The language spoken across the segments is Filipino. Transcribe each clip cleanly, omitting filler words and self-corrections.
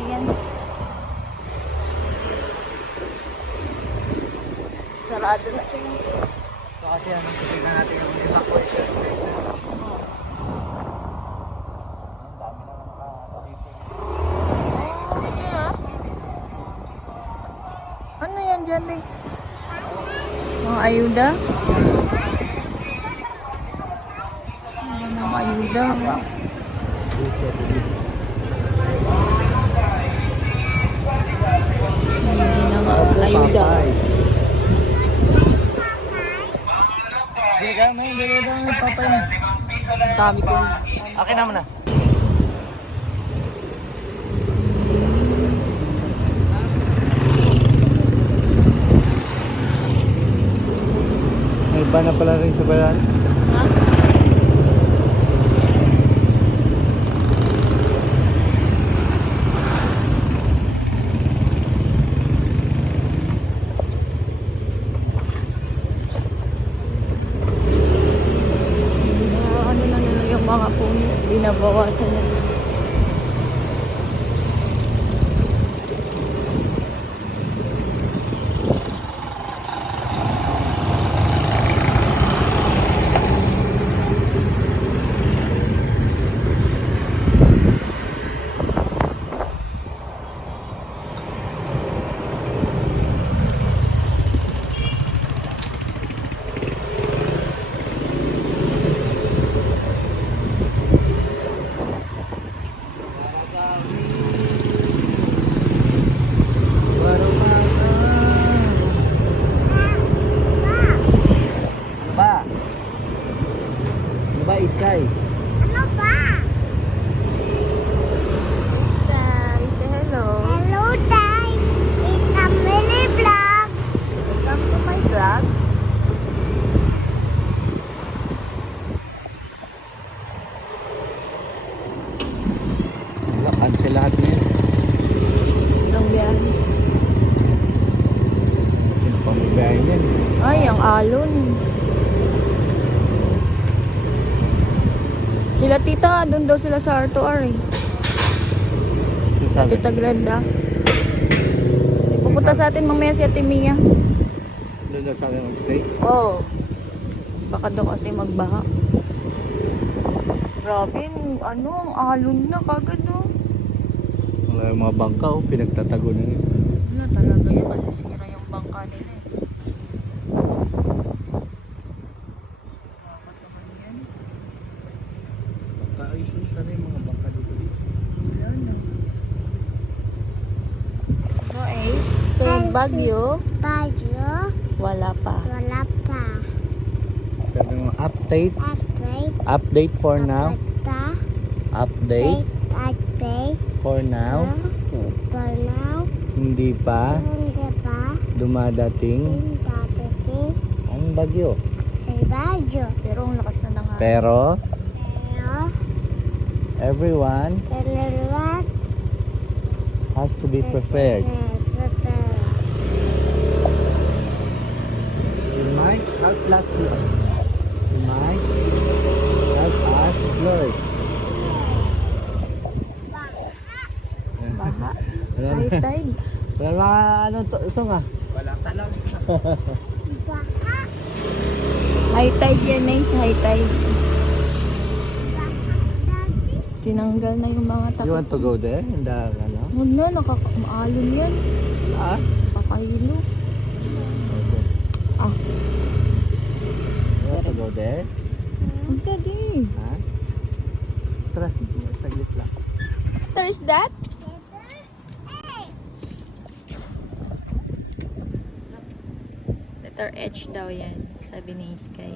Shopee yan. Sarado na siya. So kasi ano, tignan natin yung evacuation rate na. Ang dami na nakakabito. Ito na. Ano yan dyan, Ray? Mga ayuda? Mga ayuda. Hindi na mga ayuda. Hindi ka, may binigyan ng papay mo. Ang dami ko. Akin naman na. May iba na pala rin sa bayan. Ha? Ano na nila yung mga puno. Binabawasan na. Ano ba? Ano ba, Sky? Ano ba? Say hello. Hello guys! It's a mini vlog. Welcome to my vlog. Wala, cancel lahat na yun. Anong yan? Sino pa may bayan yan? Ay, ang alon. Sila tita, doon daw sila sa R2R eh. Sino Sa sabi? Tita Glenda. Pupunta sa atin mamaya si Ate Mia. Doon daw sa akin mag-stay? Oo. Baka daw kasi magbaha. Grabe, ano, ang alon na kagad oh. Wala yung mga bangka, oh, pinagtatago na yun. Wala talaga yun, masisira yung bangka nila eh. Bakit naman yan? Bangka, ay, sana yung mga bangka dito. Wala na. No, Ace? So, Baguio, Bayo, wala pa. wala pa. Sabi mo, update. Update. Update for now. Bata. Update Update. for now. For now. Hindi pa Hindi pa. dumadating Dadating. ang bagyo. Ang Bayo. Pero ang lakas na ng hangin. Pero, Pero, everyone everyone has to be prepared. Prepared. You might outlast Lord. You might outlast Lord. Baha. Wala High na. tide. Wala mga anong song ah. Wala talang. Baka. High tide yan, Ace. High tide. Dati. Tinanggal na yung mga You takot. want to go there? In the, ano? Huwag na, maalon yan. Ah? Kakahilo. Okay. Ah. You want to go there? Huwag ka di. Ha? Tara, saglit lang. What is that? Letter H daw yan, sabi ni Sky.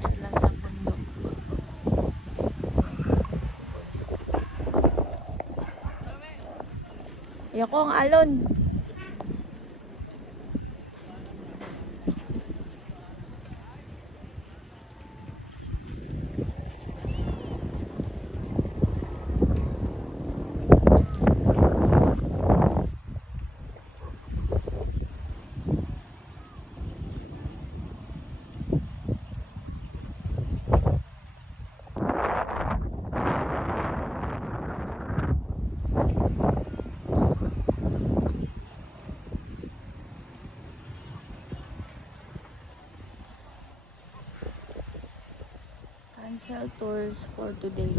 Yan lang sa bundok. Ayoko ang alon. tours for today.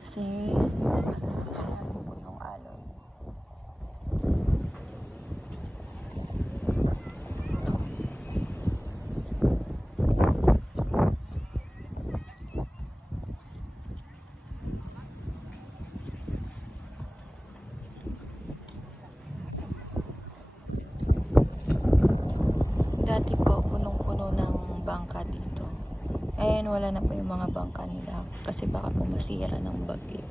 Kasi ano po yung alon. Dati po, punong-puno ng bangka dito. Ngayon, wala na po yung mga bangka nila kasi baka po masira ng bagyo.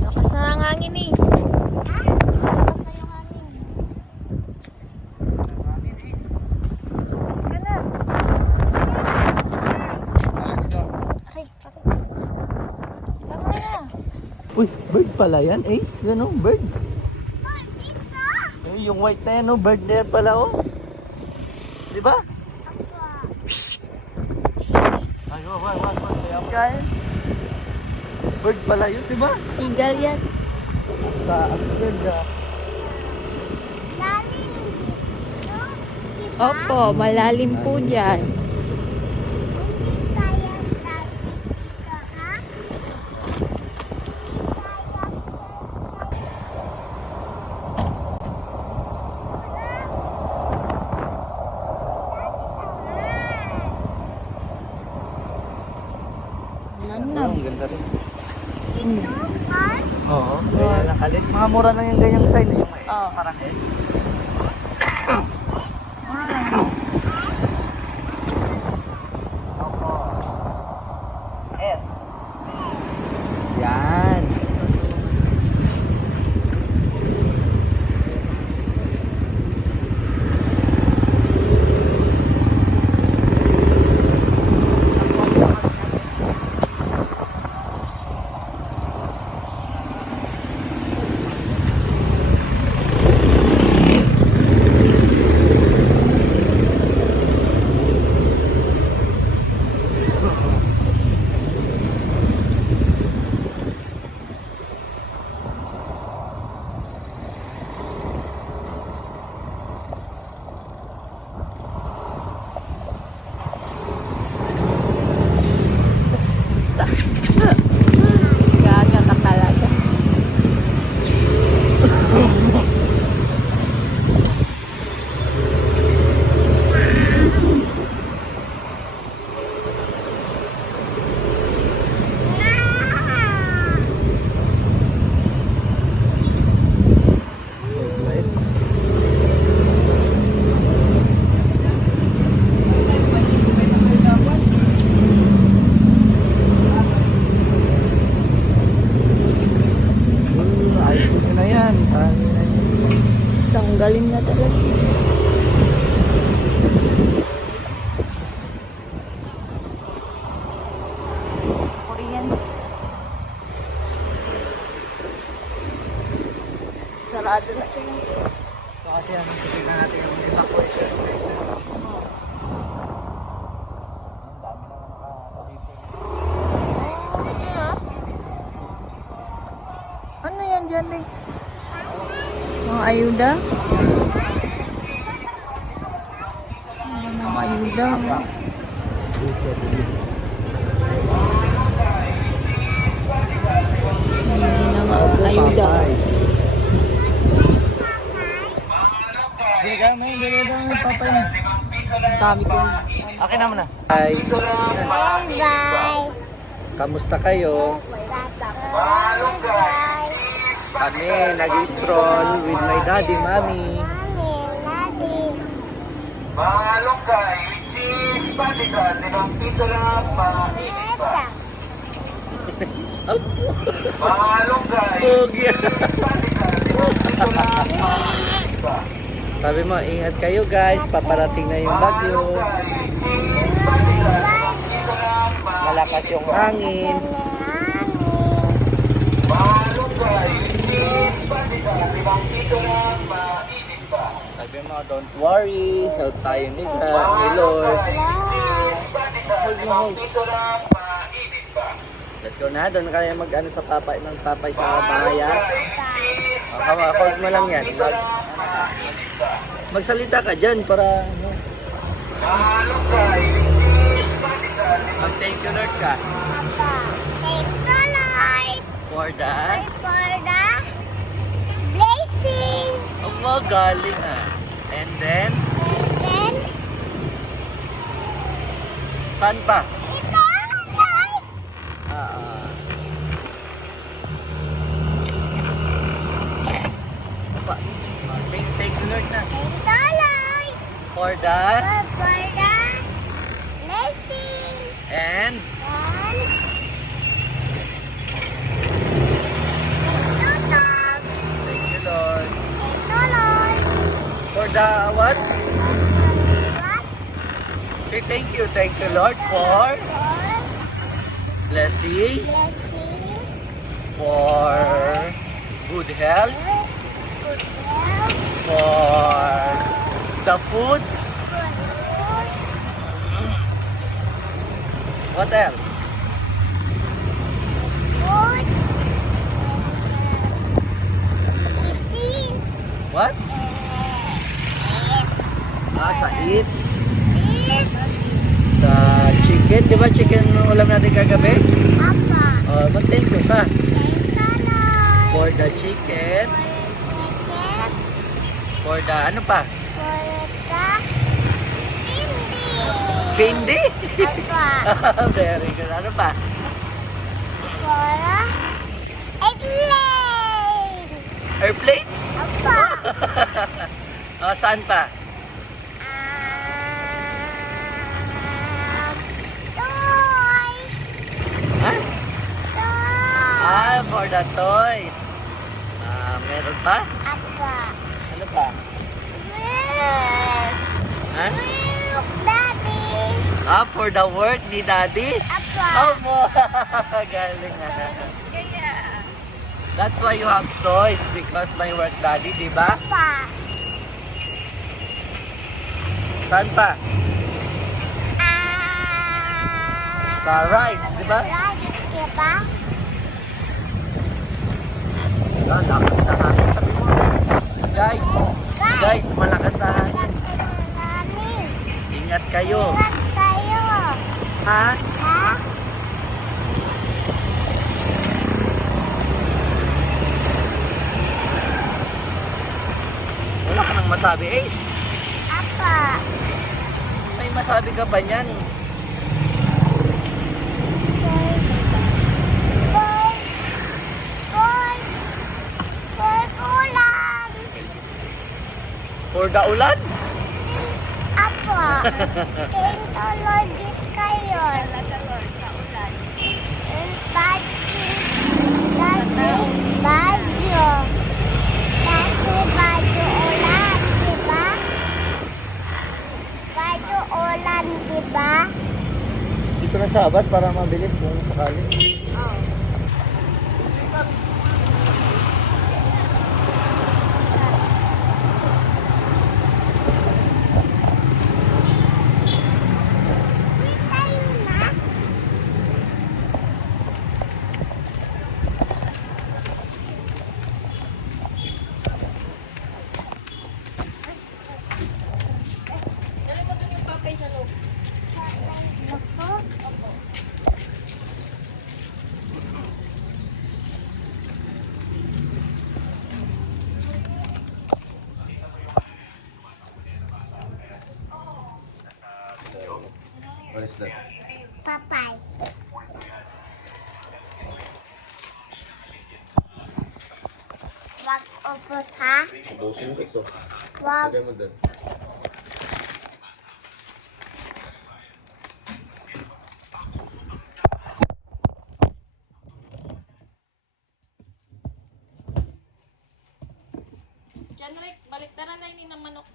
Lakas na ang hangin eh. Lakas na yung hangin. Lakas ka na. Let's go. Aray, aray. Tama na. Uy, bird pala yan, Ace. Yan oh, bird. Yung white na yan, oh, bird na yan pala, oh. Di ba? Ay, wag. Seagull. Bird pala yun, di ba? Seagull yan. Taas bird, ah. Lalim. No? Diba? Opo, malalim po dyan. Hindi kaya sa dito, ha? Lanam. Ang ganda rin. Ay, Oo, ganyan lang kalit. Mga mura lang yung ganyang sign, yung Oo. parang S. Opo. S. Yan. Gaga ka talaga. Ayos ko na yan. Hangin na yun. Tanggalin na talaga. Korean. Sarado na siya. So kasi ano, titignan natin yung evacuation rate. Ang dami naman nakakabito. Ano yan dyan eh? Mga ayuda? Mga ayuda. Hindi na mga ayuda. Hindi ka, may papay mo. Ang dami ko. Akin naman na. Guys, bye. kamusta kayo? Bye. Kami nag-stroll with my daddy, mommy. Mami, Daddy. Mga lungkay, which is bodyguard, 5 piso lang, mainit pa. Mga lungkay, Pogi. bodyguard, 5 piso lang, mainit pa. Sabi mo, ingat kayo guys, paparating na yung bagyo. Mga lungkay, which is bodyguard, 5 piso lang, malakas yung hangin. Mga lungkay, which is Pandita, 5 piso lang, mainit pa. Sabi mo, don't worry, help tayo ni Mga Lord. lungkay, which is Pandita, 5 piso lang, mainit pa. Let's go na, doon kaya mag-ano sa papay ng papay sa Mga bahaya. lungkay, which is Hold mo lang yan. piso lang, mainit pa. Magsalita ka dyan para ano. Mga lungkay, which is Pandita, Thank you Lord ka Papa, thank you, Lord, for the... for the blessing. Oh, galing ah. And then, And then, saan pa? ito, Lord. Apa? Thank you Lord na. Thank you, Lord, For the... for the blessing. And... And, thank you, Lord. Thank you Lord. Thank you, Lord. For the what? What? Say thank you Lord for For blessing, blessing, for good health, good health, for the food. good food, What else? food, eating, What? Sa eat, eat, sa chicken. Di ba chicken ang ulam natin kagabi? apa, Mag-thank you ka. thank you, Lord, For the chicken, for the ano pa? for the hindi, Candy? apa, Very good. Ano pa? for airplane, Airplane? apa, Saan pa? toys, Ha? toys, For the toys. Meron pa? apa, Ano pa? milk, Ha? milk, daddy, For the work ni Daddy? apa, Oh, mo! Galing That's why you have toys because my work daddy, di ba? apa, Saan pa? Sa rice, di ba? rice, diba? Lakas na hangin. Sabi mo guys. Guys, malakas na hangin. Namin, Ingat kayo. ingat tayo, Ha? ha? Wala ka nang masabi, Ace. Apa, May masabi ka ba niyan? ulan, For the ulan? apa, teknologis kayo, baju, kasi baju ulan, diba? Baju ulan, diba? Dito na sa abas para mabilis kung sakali. Oh. Tayo na. What is that? Papay. Wag upos ha? Ubusin ko ito. Wag. mo doon. Diyan, Rick, baliktaran na ini ng manok.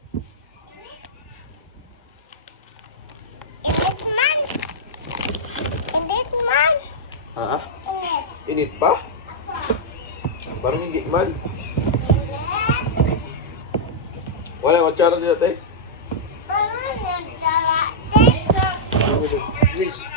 Indit man. Indit Ha? Init pa? Parang hindi man. Wala kutsara dito, tay. Ano yung tsara? Please.